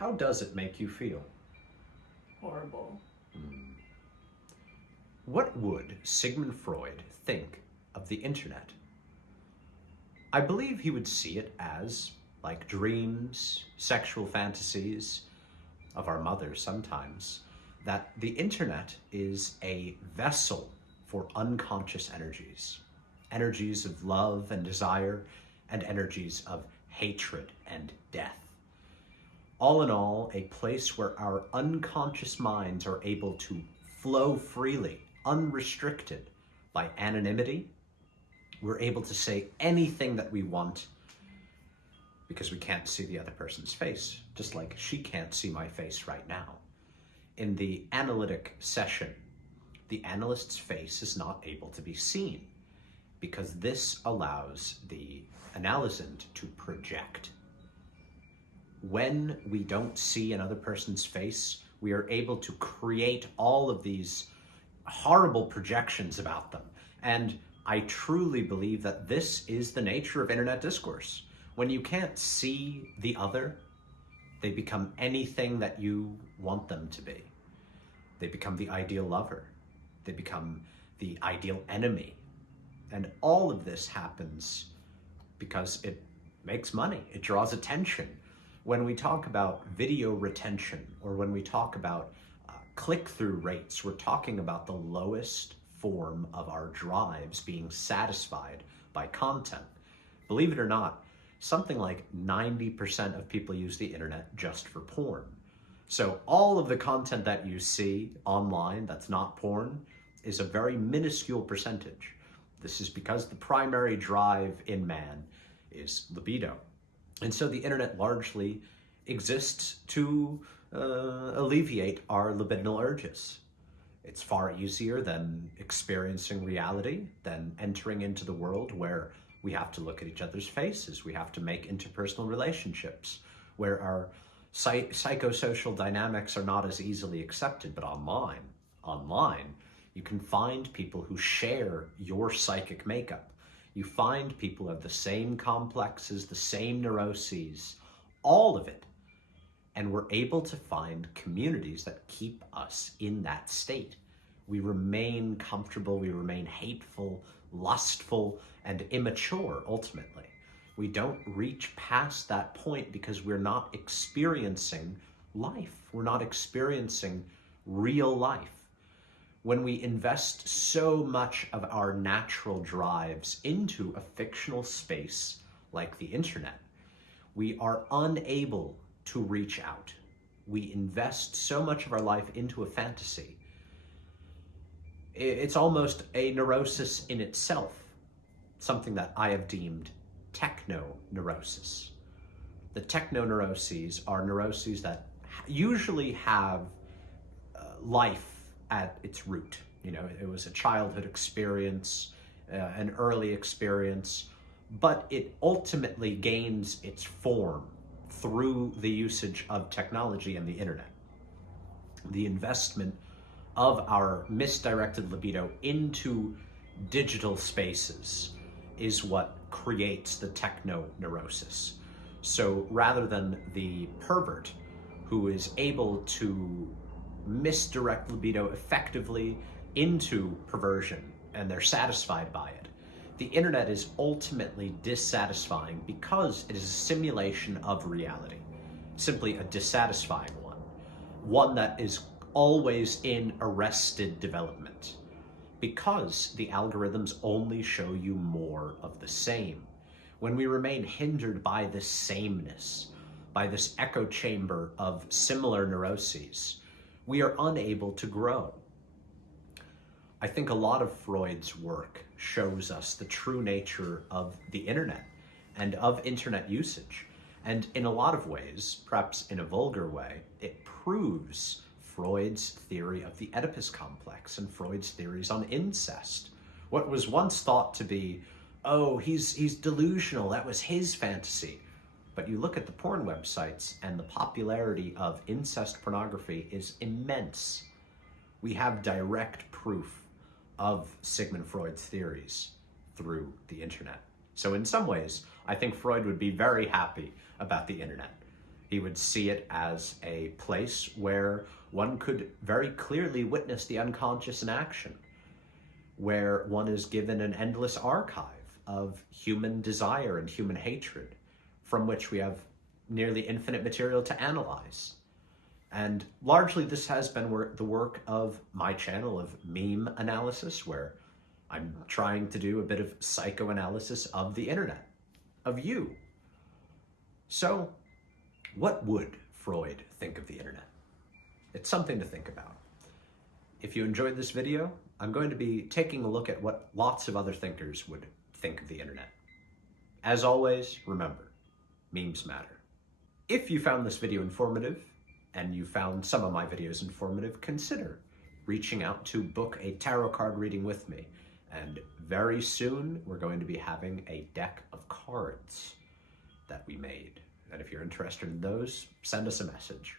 How does it make you feel? Horrible. What would Sigmund Freud think of the internet? I believe he would see it as, like dreams, sexual fantasies of our mothers sometimes, that the internet is a vessel for unconscious energies. Energies of love and desire, and energies of hatred and death. All in all, a place where our unconscious minds are able to flow freely, unrestricted by anonymity. We're able to say anything that we want because we can't see the other person's face, just like she can't see my face right now. In the analytic session, the analyst's face is not able to be seen because this allows the analysand to project. When we don't see another person's face, we are able to create all of these horrible projections about them. And I truly believe that this is the nature of internet discourse. When you can't see the other, they become anything that you want them to be. They become the ideal lover. They become the ideal enemy. And all of this happens because it makes money. It draws attention. When we talk about video retention, or when we talk about click-through rates, we're talking about the lowest form of our drives being satisfied by content. Believe it or not, something like 90% of people use the internet just for porn. So all of the content that you see online that's not porn is a very minuscule percentage. This is because the primary drive in man is libido. And so the internet largely exists to alleviate our libidinal urges. It's far easier than experiencing reality, than entering into the world where we have to look at each other's faces, we have to make interpersonal relationships, where our psychosocial dynamics are not as easily accepted. But online, you can find people who share your psychic makeup. You find people who have the same complexes, the same neuroses, all of it. And we're able to find communities that keep us in that state. We remain comfortable, we remain hateful, lustful, and immature, ultimately. We don't reach past that point because we're not experiencing life. We're not experiencing real life. When we invest so much of our natural drives into a fictional space like the internet, we are unable to reach out. We invest so much of our life into a fantasy. It's almost a neurosis in itself, something that I have deemed techno-neurosis. The techno-neuroses are neuroses that usually have life at its root. You know, it was a childhood experience, an early experience, but it ultimately gains its form through the usage of technology and the internet. The investment of our misdirected libido into digital spaces is what creates the techno-neurosis. So rather than the pervert who is able to misdirect libido effectively into perversion and they're satisfied by it, the internet is ultimately dissatisfying because it is a simulation of reality, simply a dissatisfying one that is always in arrested development, because the algorithms only show you more of the same. When we remain hindered by this sameness, by this echo chamber of similar neuroses, we are unable to grow. I think a lot of Freud's work shows us the true nature of the internet and of internet usage. And in a lot of ways, perhaps in a vulgar way, it proves Freud's theory of the Oedipus complex and Freud's theories on incest. What was once thought to be, oh, he's delusional, that was his fantasy. But you look at the porn websites and the popularity of incest pornography is immense. We have direct proof of Sigmund Freud's theories through the internet. So in some ways, I think Freud would be very happy about the internet. He would see it as a place where one could very clearly witness the unconscious in action, where one is given an endless archive of human desire and human hatred, from which we have nearly infinite material to analyze. And largely this has been the work of my channel of MemeAnalysis, where I'm trying to do a bit of psychoanalysis of the internet, of you. So, what would Freud think of the internet? It's something to think about. If you enjoyed this video, I'm going to be taking a look at what lots of other thinkers would think of the internet. As always, remember, memes matter. If you found this video informative, and you found some of my videos informative, consider reaching out to book a tarot card reading with me. And very soon, we're going to be having a deck of cards that we made. And if you're interested in those, send us a message.